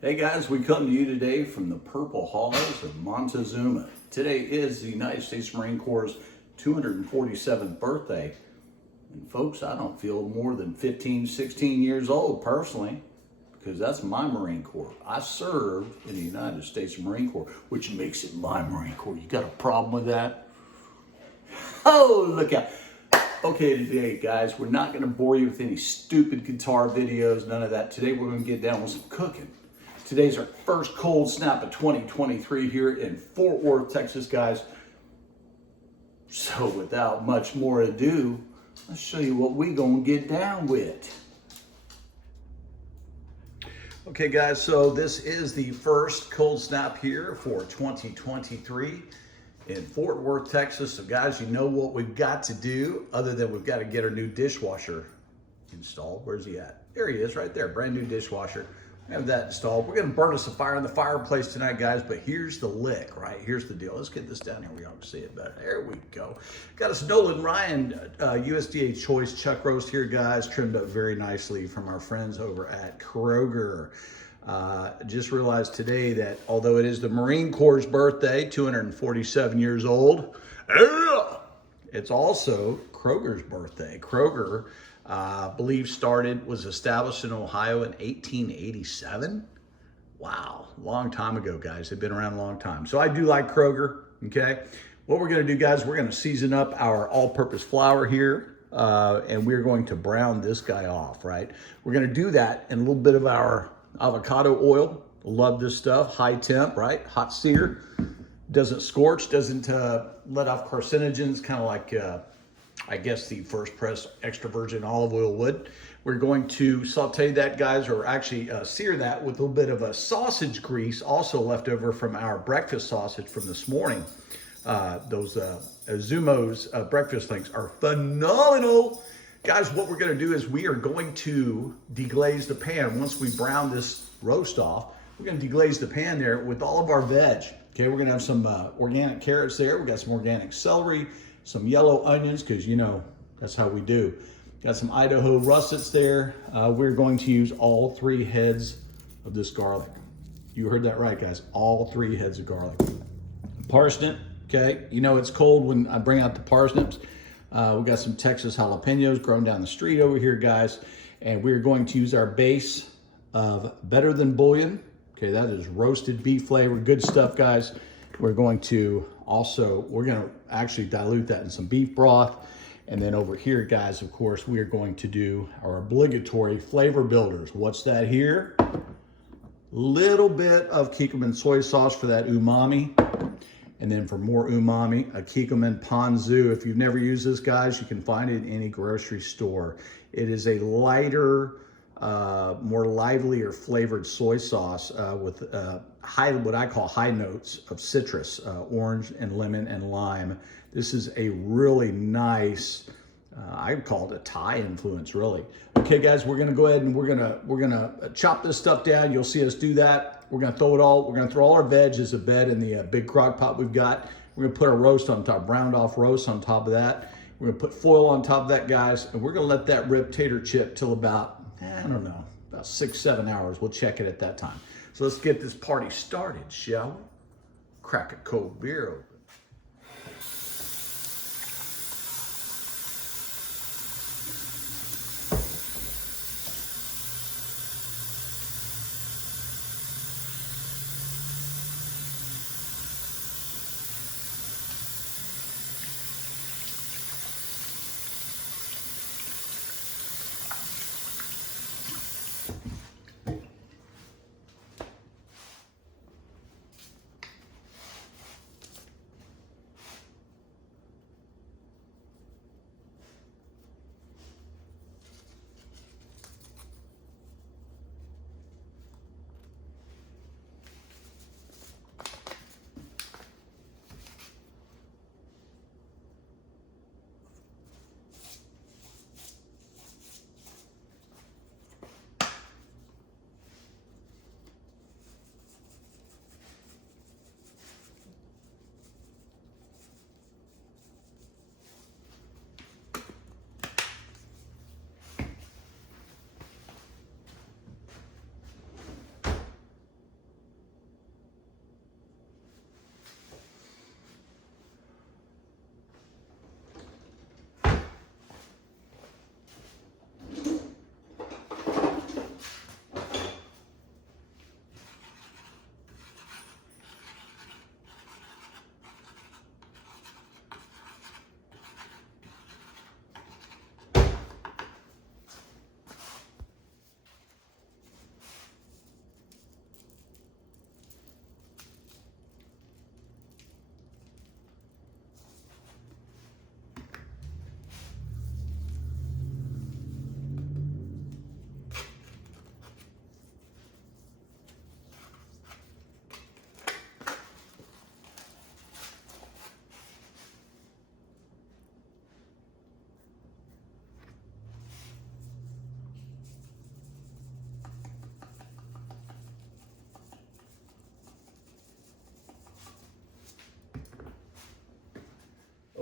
Hey guys, we come to you today from the Purple Halls of Montezuma. Today is the United States Marine Corps' 247th birthday. And folks, I don't feel more than 15, 16 years old personally, because that's my Marine Corps. I served in the United States Marine Corps, which makes it my Marine Corps. You got a problem with that? Oh, look out. Okay, today, guys, we're not going to bore you with any stupid guitar videos, none of that. Today, we're going to get down with some cooking. Today's our first cold snap of 2023 here in Fort Worth, Texas, guys. So without much more ado, let's show you what we're going to get down with. Okay, guys, so this is the first cold snap here for 2023 in Fort Worth, Texas. So guys, you know what we've got to do other than we've got to get our new dishwasher installed. Where's he at? There he is right there, brand new dishwasher. Have that installed. We're gonna burn us a fire in the fireplace tonight, guys, but here's the lick, right? Here's the deal. Let's get this down here where y'all can see it better. There we go. Got us Nolan Ryan USDA Choice Chuck Roast here, guys, trimmed up very nicely from our friends over at Kroger. Just realized today that although it is the Marine Corps' birthday, 247 years old, it's also Kroger's birthday. Kroger, I believe was established in Ohio in 1887. Wow, long time ago, guys. They've been around a long time. So I do like Kroger, okay? What we're gonna do, guys, we're gonna season up our all-purpose flour here, and we're going to brown this guy off, right? We're gonna do that in a little bit of our avocado oil. Love this stuff, high temp, right? Hot sear, doesn't scorch, doesn't let off carcinogens, kind of like I guess the first press extra virgin olive oil would. We're going to saute that, guys, or actually sear that with a little bit of a sausage grease, also left over from our breakfast sausage from this morning. Those Zumo's breakfast links are phenomenal. Guys, what we're gonna do is we are going to deglaze the pan. Once we brown this roast off, we're gonna deglaze the pan there with all of our veg. Okay, we're gonna have some organic carrots there. We got some organic celery, some yellow onions, because you know, that's how we do. Got some Idaho russets there. We're going to use all 3 heads of this garlic. You heard that right, guys, all 3 heads of garlic. Parsnip, okay, you know it's cold when I bring out the parsnips. We got some Texas jalapenos grown down the street over here, guys. And we're going to use our base of Better Than Bouillon. Okay, that is roasted beef flavor, good stuff, guys. We're going to actually dilute that in some beef broth. And then over here, guys, of course, we are going to do our obligatory flavor builders. What's that here? Little bit of Kikkoman soy sauce for that umami. And then for more umami, a Kikkoman Ponzu. If you've never used this, guys, you can find it in any grocery store. It is a lighter, more livelier flavored soy sauce with what I call high notes of citrus, orange and lemon and lime. This is a really nice, I'd call it a Thai influence, really. Okay, guys, we're gonna go ahead and we're gonna chop this stuff down. You'll see us do that. We're gonna throw all our veg as a bed in the big crock pot we've got. We're gonna put our roast on top, browned off roast on top of that. We're gonna put foil on top of that, guys, and we're gonna let that rib tater chip till about, I don't know, about 6-7 hours. We'll check it at that time. So let's get this party started, shall we? Crack a cold beer open.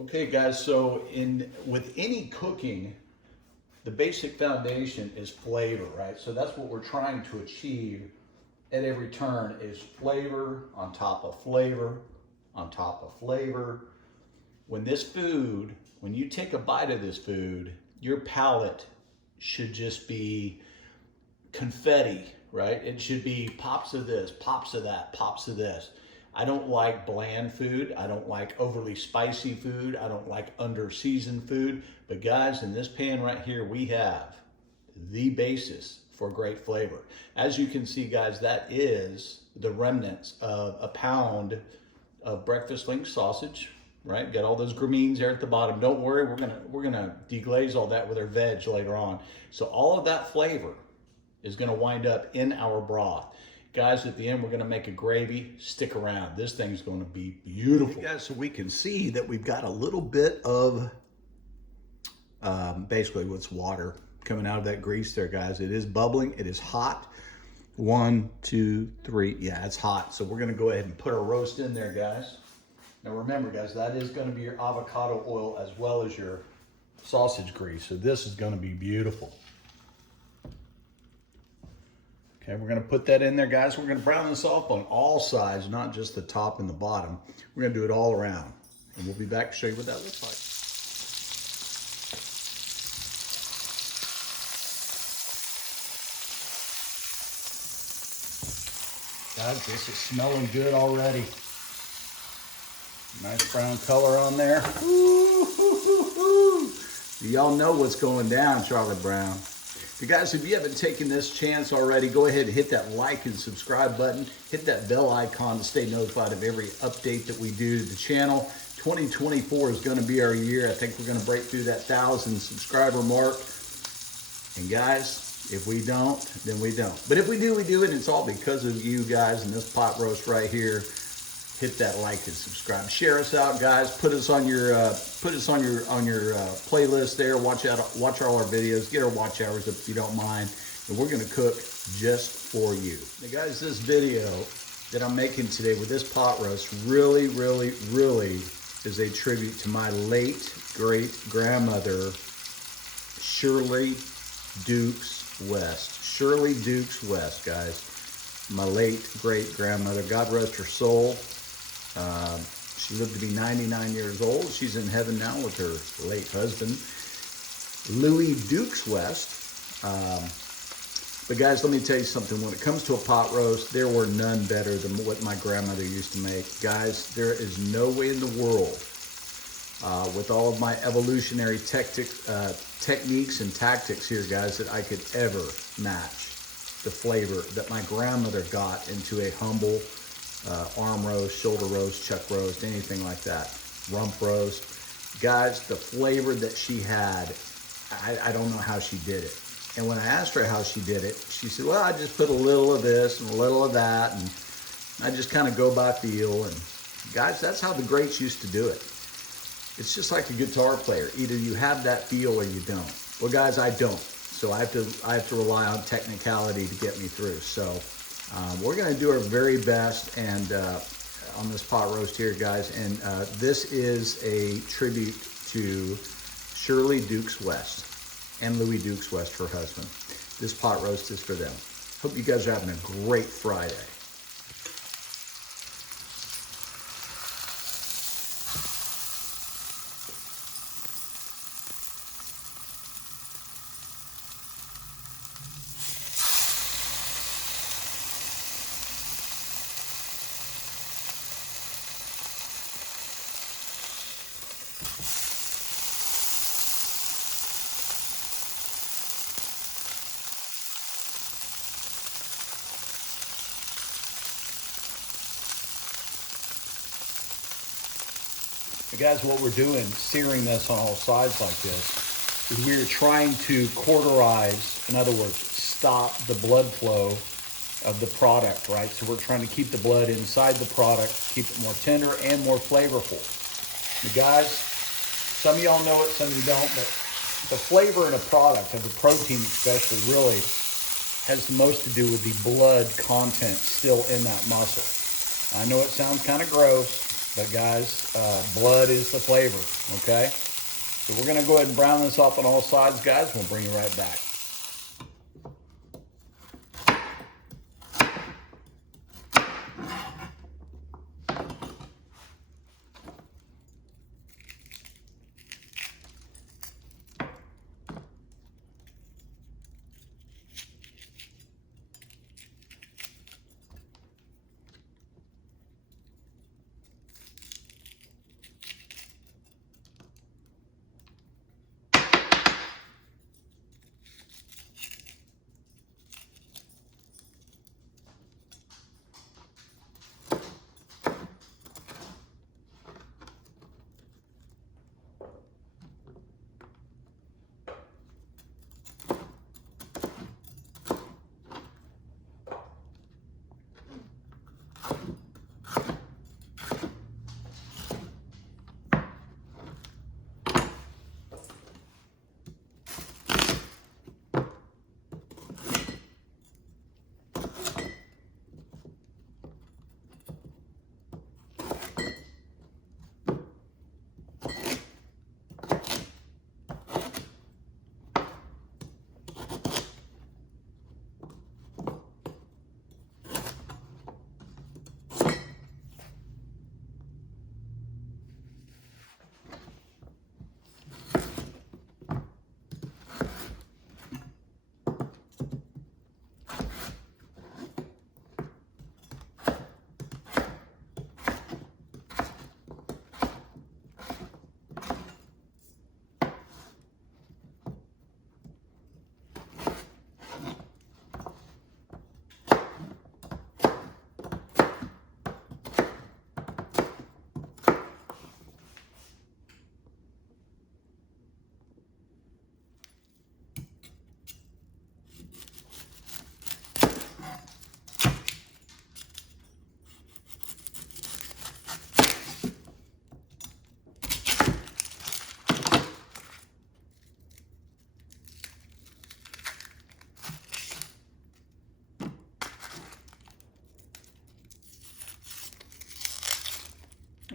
Okay guys, so with any cooking, the basic foundation is flavor, right? So that's what we're trying to achieve at every turn, is flavor on top of flavor on top of flavor. When you take a bite of this food, your palate should just be confetti, right? It should be pops of this, pops of that, pops of this. I don't like bland food. I don't like overly spicy food. I don't like under seasoned food. But guys, in this pan right here, we have the basis for great flavor. As you can see, guys, that is the remnants of a pound of breakfast link sausage, right? Got all those gramines there at the bottom. Don't worry, we're gonna deglaze all that with our veg later on. So all of that flavor is gonna wind up in our broth. Guys, at the end, we're gonna make a gravy. Stick around. This thing's gonna be beautiful. Hey guys, so we can see that we've got a little bit of, basically what's water coming out of that grease there, guys. It is bubbling, it is hot. 1, 2, 3, yeah, it's hot. So we're gonna go ahead and put our roast in there, guys. Now remember, guys, that is gonna be your avocado oil as well as your sausage grease. So this is gonna be beautiful. Okay, we're gonna put that in there, guys. We're gonna brown this off on all sides, not just the top and the bottom. We're gonna do it all around. And we'll be back to show you what that looks like. Guys, this is smelling good already. Nice brown color on there. Y'all know what's going down, Charlotte Brown. You guys, if you haven't taken this chance already, go ahead and hit that like and subscribe button. Hit that bell icon to stay notified of every update that we do to the channel. 2024 is going to be our year. I think we're going to break through that 1,000 subscriber mark. And guys, if we don't, then we don't. But if we do, we do it. It's all because of you guys and this pot roast right here. Hit that like and subscribe. Share us out, guys. Put us on your playlist there. Watch all our videos. Get our watch hours if you don't mind. And we're gonna cook just for you. Now, guys, this video that I'm making today with this pot roast really is a tribute to my late great grandmother, Shirley Dukes West. Shirley Dukes West, guys. My late great grandmother. God rest her soul. She lived to be 99 years old. She's in heaven now with her late husband, Louis Dukes West. But guys, let me tell you something. When it comes to a pot roast, there were none better than what my grandmother used to make. Guys, there is no way in the world, with all of my evolutionary techniques and tactics here, guys, that I could ever match the flavor that my grandmother got into a humble arm roast, shoulder roast, chuck roast, anything like that, rump roast. Guys, the flavor that she had, I don't know how she did it. And when I asked her how she did it, she said, well, I just put a little of this and a little of that, and I just kind of go by feel. And guys, that's how the greats used to do it. It's just like a guitar player. Either you have that feel or you don't. Well, guys, I don't. So I have to rely on technicality to get me through. So we're going to do our very best and on this pot roast here, guys. And this is a tribute to Shirley Dukes West and Louis Dukes West, her husband. This pot roast is for them. Hope you guys are having a great Friday. Guys, what we're doing, searing this on all sides like this, is we're trying to cauterize, in other words, stop the blood flow of the product, right? So we're trying to keep the blood inside the product, keep it more tender and more flavorful. The guys, some of y'all know it, some of you don't, but the flavor in a product, of the protein especially, really has the most to do with the blood content still in that muscle. I know it sounds kind of gross, But guys, blood is the flavor, okay? So we're gonna go ahead and brown this up on all sides, guys. We'll bring you right back.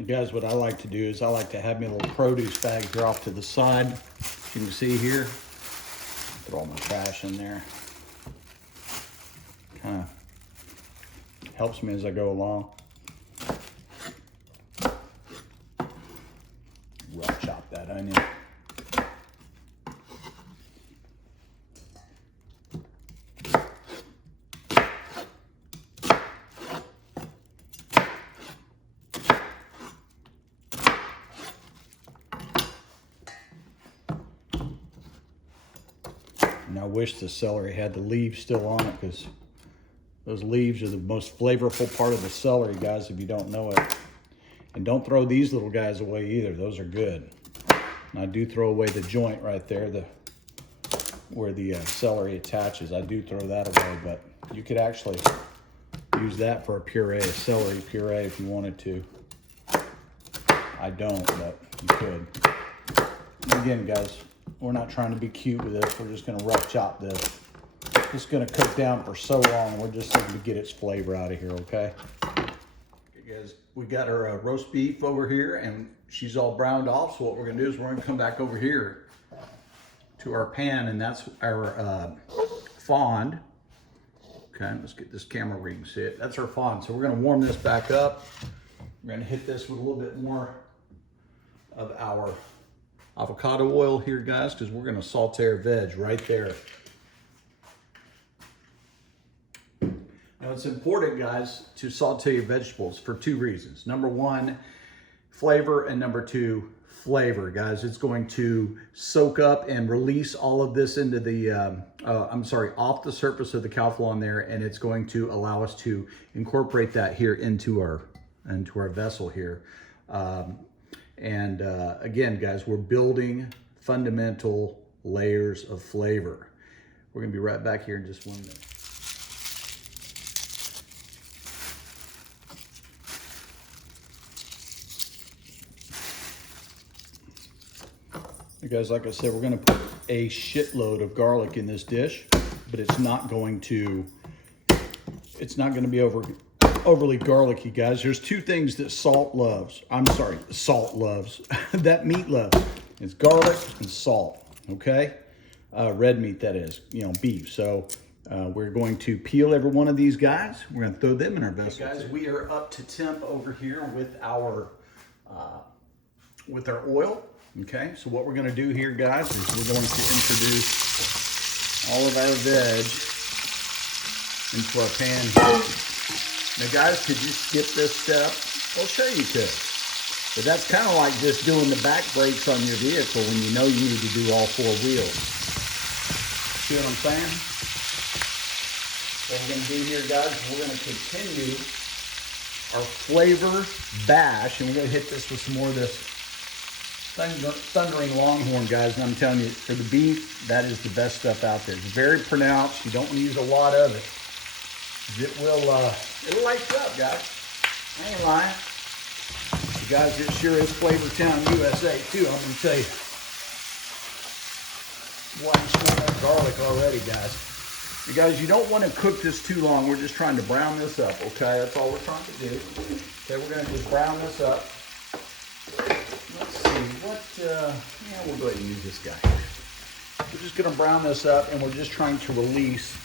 Guys, what I like to do is I like to have my little produce bag here off to the side. You can see here, put all my trash in there. Kind of helps me as I go along. Rough chop that onion. And I wish the celery had the leaves still on it, because those leaves are the most flavorful part of the celery, guys, if you don't know it. And don't throw these little guys away either. Those are good. And I do throw away the joint right there, where the celery attaches. I do throw that away, but you could actually use that for a puree, a celery puree, if you wanted to. I don't, but you could. And again, guys, we're not trying to be cute with this. We're just gonna rough chop this. It's gonna cook down for so long. We're just looking to get its flavor out of here, okay? Okay, guys, we got our roast beef over here, and she's all browned off. So what we're gonna do is we're gonna come back over here to our pan, and that's our fond. Okay, let's get this camera where you can see it. That's our fond. So we're gonna warm this back up. We're gonna hit this with a little bit more of our avocado oil here, guys, because we're gonna saute our veg right there. Now, it's important, guys, to saute your vegetables for two reasons. Number one, flavor, and number two, flavor, guys. It's going to soak up and release all of this into the, off the surface of the cow flaw there, and it's going to allow us to incorporate that here into our vessel here. Again, guys, we're building fundamental layers of flavor. We're gonna be right back here in just 1 minute. Hey guys, like I said, we're gonna put a shitload of garlic in this dish, but it's not gonna be over overly garlicky, guys. There's two things that salt loves. I'm sorry, salt loves. That meat loves. It's garlic and salt, okay? Red meat, that is, you know, beef. So we're going to peel every one of these guys. We're going to throw them in our vessel. Okay, guys, we are up to temp over here with our oil. Okay, so what we're going to do here, guys, is we're going to introduce all of our veg into our pan here. Now, guys, could you skip this step? Well, sure you could. But that's kind of like just doing the back brakes on your vehicle when you know you need to do all four wheels. See what I'm saying? What we're going to do here, guys, is we're going to continue our flavor bash, and we're going to hit this with some more of this Thundering Longhorn, guys. And I'm telling you, for the beef, that is the best stuff out there. It's very pronounced. You don't want to use a lot of it. It will, it'll light you up, guys. I ain't lying. You guys, it sure is Flavor Town, USA, too. I'm going to tell you. Boy, I can smell that garlic already, guys. You guys, you don't want to cook this too long. We're just trying to brown this up, okay? That's all we're trying to do. Okay, we're going to just brown this up. Let's see, yeah, we'll go ahead and use this guy. We're just going to brown this up, and we're just trying to release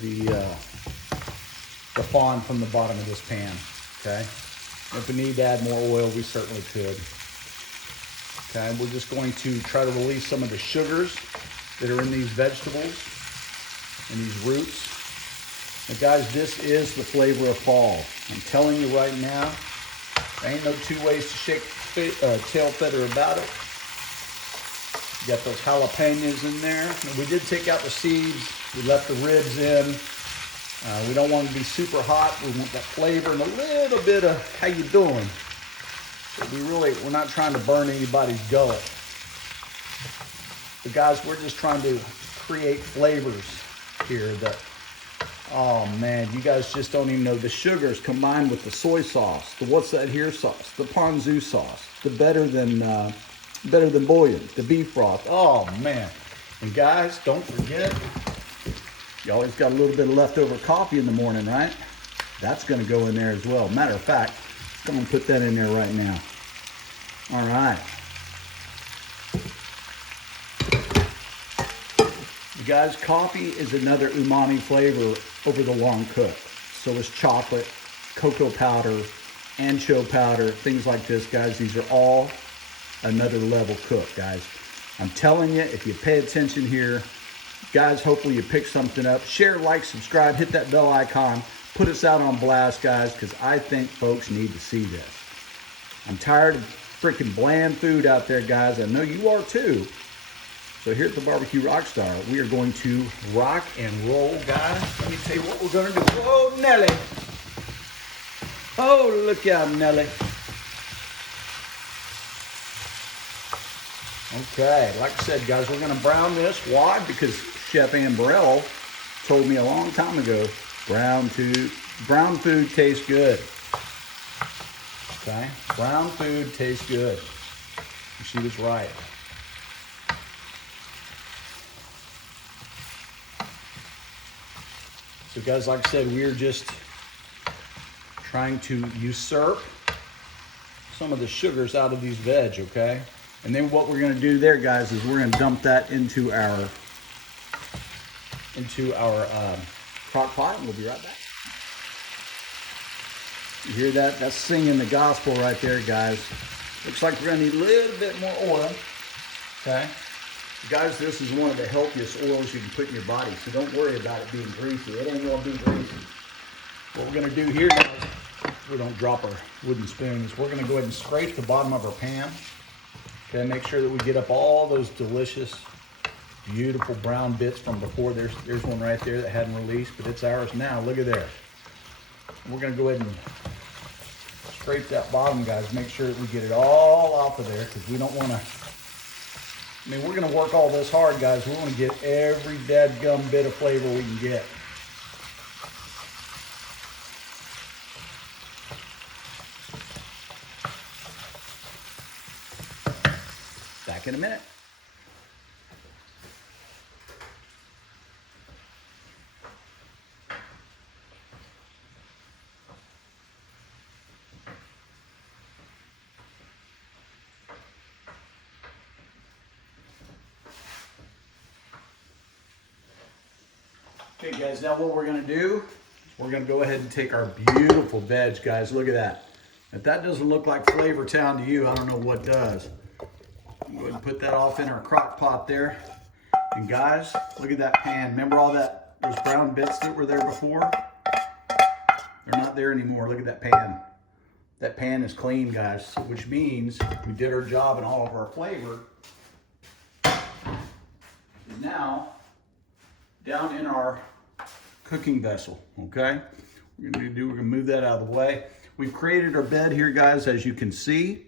the fond from the bottom of this pan, okay? If we need to add more oil, we certainly could. Okay, we're just going to try to release some of the sugars that are in these vegetables and these roots. Now, guys, this is the flavor of fall. I'm telling you right now, there ain't no two ways to shake tail feather about it. You got those jalapenos in there. And we did take out the seeds. We left the ribs in. We don't want it to be super hot. We want that flavor and a little bit of how you doing. So we're not trying to burn anybody's gullet. But guys, we're just trying to create flavors here that, oh man, you guys just don't even know. The sugars combined with the soy sauce, the what's that here sauce, the ponzu sauce, the better than bouillon, the beef broth. Oh man. And guys, don't forget, you always got a little bit of leftover coffee in the morning, right? That's going to go in there as well. Matter of fact, I'm going to put that in there right now. All right. You guys, coffee is another umami flavor over the long cook. So is chocolate, cocoa powder, ancho powder, things like this, guys. These are all another level cook, guys. I'm telling you, if you pay attention here, guys, hopefully you pick something up. Share, like, subscribe, hit that bell icon. Put us out on blast, guys, because I think folks need to see this. I'm tired of freaking bland food out there, guys. I know you are too. So here at the Barbecue Rockstar, we are going to rock and roll, guys. Let me tell you what we're going to do. Oh, Nelly. Oh, look out, Nelly. Okay, like I said, guys, we're going to brown this. Why? Because Chef Ann Burrell told me a long time ago, brown food tastes good. Okay, brown food tastes good. And she was right. So guys, like I said, we're just trying to usurp some of the sugars out of these veg, okay? And then what we're gonna do there, guys, is we're gonna dump that into our crock pot, and we'll be right back. You hear that? That's singing the gospel right there, guys. Looks like we're gonna need a little bit more oil, okay? Guys, this is one of the healthiest oils you can put in your body, so don't worry about it being greasy. It ain't gonna be greasy. What we're gonna do here, guys, we don't drop our wooden spoons. We're gonna go ahead and scrape the bottom of our pan. Okay, make sure that we get up all those delicious, beautiful brown bits from before. There's one right there that hadn't released, but it's ours now. Look at there. We're gonna go ahead and scrape that bottom, guys. Make sure that we get it all off of there, because we don't wanna, I mean, we're gonna work all this hard, guys. We wanna get every dadgum bit of flavor we can get. Back in a minute. Okay guys, now what we're gonna do, we're gonna go ahead and take our beautiful veg, guys. Look at that. If that doesn't look like Flavor Town to you, I don't know what does. Go ahead and put that off in our crock pot there. And guys, look at that pan. Remember all those brown bits that were there before? They're not there anymore. Look at that pan. That pan is clean, guys, which means we did our job in all of our flavor. And now, down in our cooking vessel, okay? We're gonna move that out of the way. We've created our bed here, guys, as you can see.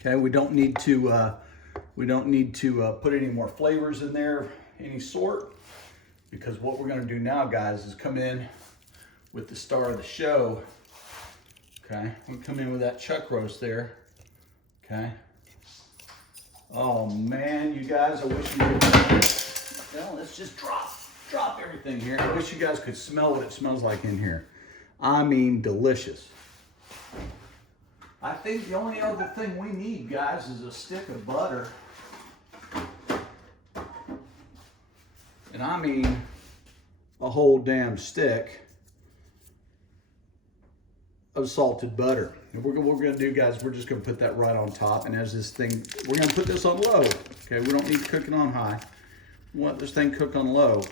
Okay, we don't need to put any more flavors in there, any sort, because what we're gonna do now, guys, is come in with the star of the show. Okay, we'll come in with that chuck roast there. Okay. Oh man, you guys, I wish you could. Well, let's just drop everything here. I wish you guys could smell what it smells like in here. I mean, delicious. I think the only other thing we need, guys, is a stick of butter. And I mean a whole damn stick of salted butter. And what we're gonna do, guys, we're just gonna put that right on top. And as this thing, we're gonna put this on low. Okay, we don't need to cook it on high. We want this thing cooked on low.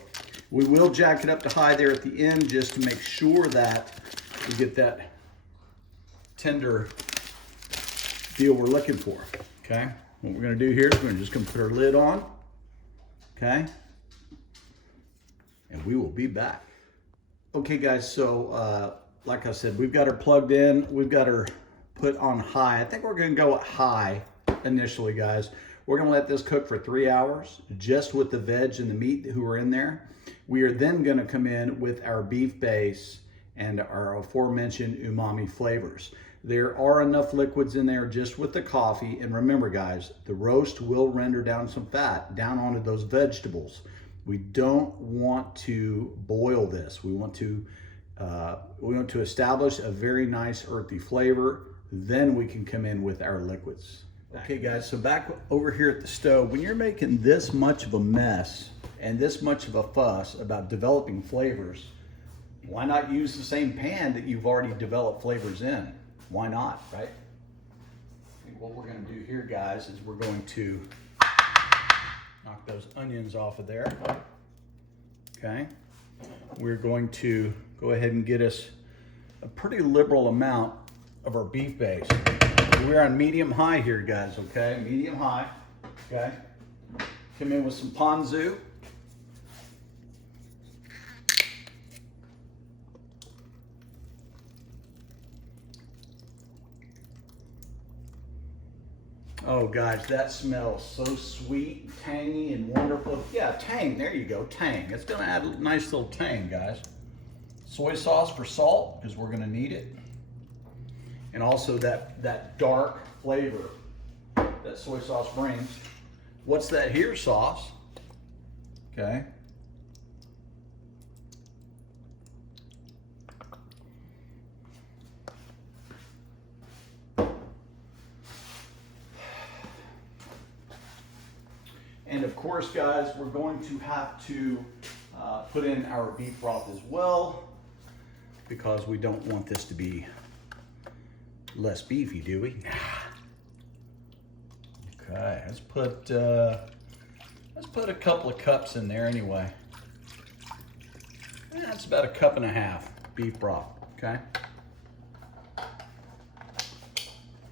We will jack it up to high there at the end just to make sure that we get that tender deal we're looking for. Okay, what we're gonna do here is we're just gonna put our lid on. Okay, and we will be back. Okay, guys, so like I said, we've got her plugged in. We've got her put on high. I think we're gonna go at high initially, guys. We're gonna let this cook for 3 hours, just with the veg and the meat who are in there. We are then gonna come in with our beef base and our aforementioned umami flavors. There are enough liquids in there just with the coffee. And remember, guys, the roast will render down some fat down onto those vegetables. We don't want to boil this. We want to establish a very nice earthy flavor. Then we can come in with our liquids. Okay guys, so back over here at the stove, when you're making this much of a mess and this much of a fuss about developing flavors, why not use the same pan that you've already developed flavors in? Why not, right? I think what we're gonna do here, guys, is we're going to knock those onions off of there, okay? We're going to go ahead and get us a pretty liberal amount of our beef base. We're on medium high here, guys, okay? Medium high, okay? Come in with some ponzu. Oh guys, that smells so sweet, tangy, and wonderful. Yeah, tang, there you go, tang. It's gonna add a nice little tang, guys. Soy sauce for salt, because we're gonna need it. And also that dark flavor that soy sauce brings. What's that here sauce? Okay. And of course, guys, we're going to have to put in our beef broth as well, because we don't want this to be less beefy, do we? Okay, let's put a couple of cups in there anyway. That's about 1.5 cups beef broth, okay?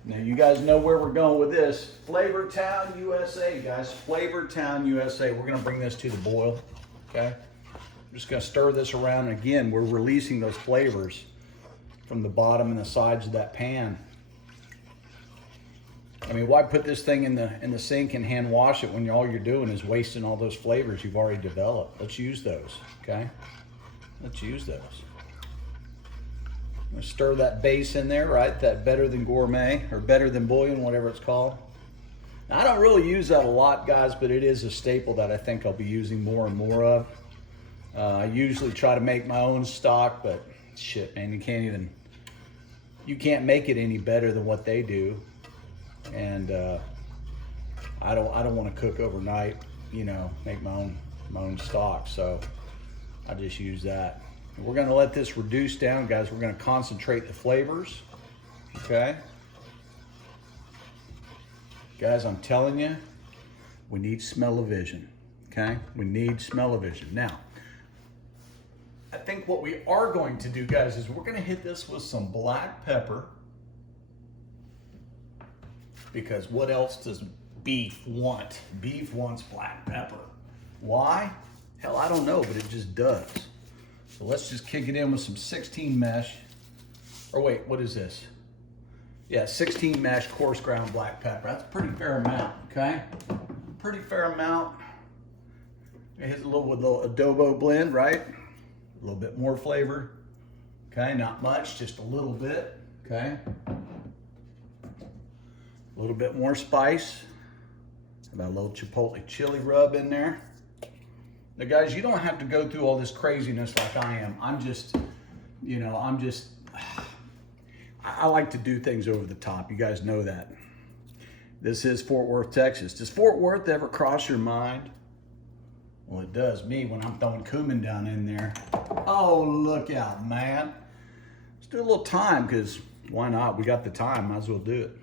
Now you guys know where we're going with this. Flavor Town USA, guys. Flavor Town USA. We're gonna bring this to the boil, okay? I'm just gonna stir this around. Again, we're releasing those flavors from the bottom and the sides of that pan. I mean, why put this thing in the sink and hand wash it when all you're doing is wasting all those flavors you've already developed? Let's use those, okay? Let's use those. I'm gonna stir that base in there, right? That Better Than Gourmet, or Better Than Bouillon, whatever it's called. Now, I don't really use that a lot, guys, but it is a staple that I think I'll be using more and more of. I usually try to make my own stock, but shit, man, you can't make it any better than what they do. And I don't want to cook overnight, you know, make my own stock. So I just use that. And we're gonna let this reduce down, guys. We're gonna concentrate the flavors, okay? Guys, I'm telling you, we need smell-o-vision, okay? We need smell-o-vision. Now, I think what we are going to do, guys, is we're gonna hit this with some black pepper, because what else does beef want? Beef wants black pepper. Why? Hell, I don't know, but it just does. So let's just kick it in with some 16 mesh. Or wait, what is this? Yeah, 16 mesh coarse ground black pepper. That's a pretty fair amount, okay? Pretty fair amount. It hits a little with a little adobo blend, right? A little bit more flavor. Okay, not much, just a little bit, okay? A little bit more spice. About a little chipotle chili rub in there. Now guys, you don't have to go through all this craziness like I am. I'm just, you know, I like to do things over the top. You guys know that. This is Fort Worth, Texas. Does Fort Worth ever cross your mind? Well, it does me when I'm throwing cumin down in there. Oh, look out, man. Let's do a little thyme, because why not? We got the time, might as well do it.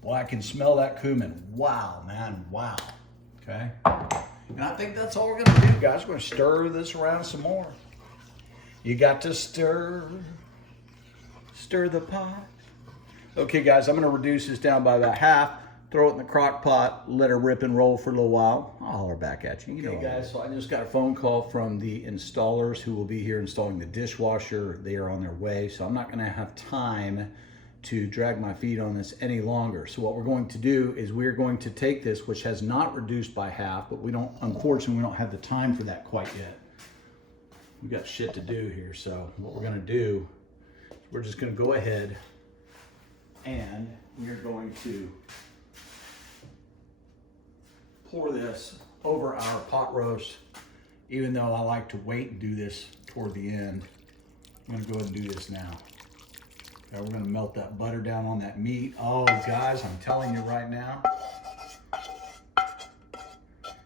Well, I can smell that cumin. Wow, man, wow. Okay. And I think that's all we're gonna do, guys. We're gonna stir this around some more. You got to stir the pot. Okay, guys, I'm gonna reduce this down by about half, throw it in the crock pot, let her rip and roll for a little while. I'll holler back at you. Okay, guys, so I just got a phone call from the installers who will be here installing the dishwasher. They are on their way, so I'm not gonna have time to drag my feet on this any longer. So what we're going to do is we're going to take this, which has not reduced by half, but unfortunately, we don't have the time for that quite yet. We got shit to do here. So what we're gonna do, we're just gonna go ahead and we're going to pour this over our pot roast. Even though I like to wait and do this toward the end, I'm gonna go ahead and do this now. Okay, we're gonna melt that butter down on that meat. Oh, guys, I'm telling you right now,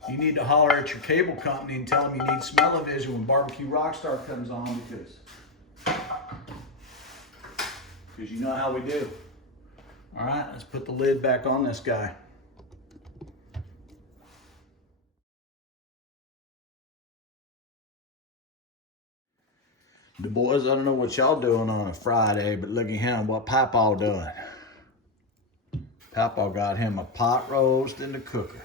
you need to holler at your cable company and tell them you need smell-o-vision when Barbecue Rockstar comes on, because you know how we do. All right, let's put the lid back on this guy. The boys, I don't know what y'all doing on a Friday, but look at him, what Papaw doing. Papaw got him a pot roast in the cooker.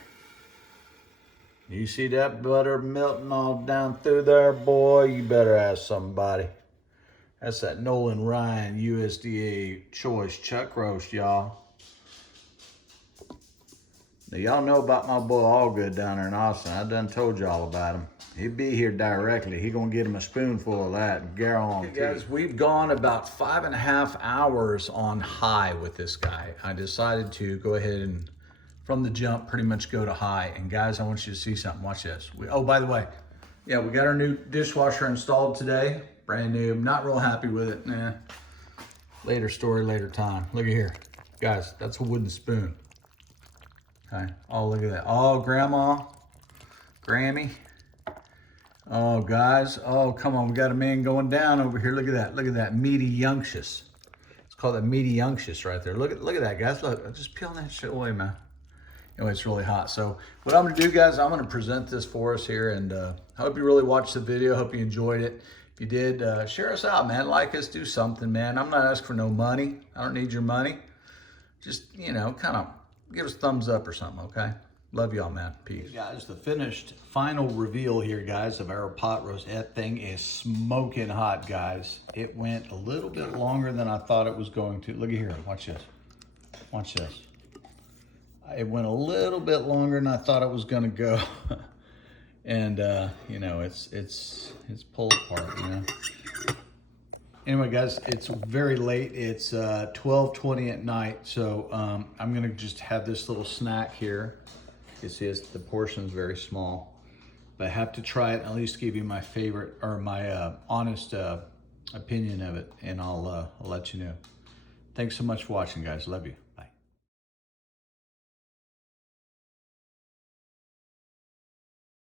You see that butter melting all down through there, boy? You better ask somebody. That's that Nolan Ryan USDA Choice Chuck Roast, y'all. Now, y'all know about my boy Allgood down there in Austin. I done told y'all about him. He'll be here directly. He gonna get him a spoonful of that, guarantee. Okay, guys, we've gone about 5.5 hours on high with this guy. I decided to go ahead and, from the jump, pretty much go to high. And guys, I want you to see something. Watch this. Oh, by the way, yeah, we got our new dishwasher installed today. Brand new. I'm not real happy with it. Nah. Later story, later time. Look at here. Guys, that's a wooden spoon. Okay. Oh, look at that. Oh, Grandma. Grammy. Oh, guys. Oh, come on. We got a man going down over here. Look at that. Look at that meaty yunctious. It's called a meaty yunctious right there. Look at that, guys. Look, just peeling that shit away, man. Anyway, it's really hot. So what I'm going to do, guys, I'm going to present this for us here. And I hope you really watched the video. Hope you enjoyed it. If you did, share us out, man. Like us. Do something, man. I'm not asking for no money. I don't need your money. Just, you know, kind of give us a thumbs up or something, okay? Love y'all, man. Peace. Hey guys, the finished final reveal here, guys, of our pot roast. That thing is smoking hot, guys. It went a little bit longer than I thought it was going to. Look at here. Watch this. Watch this. It went a little bit longer than I thought it was going to go. And, you know, it's pulled apart, you know. Anyway, guys, it's very late. It's 12:20 at night, so I'm gonna just have this little snack here. You see, the portion's very small, but I have to try it and at least give you my favorite or my honest opinion of it, and I'll let you know. Thanks so much for watching, guys. Love you.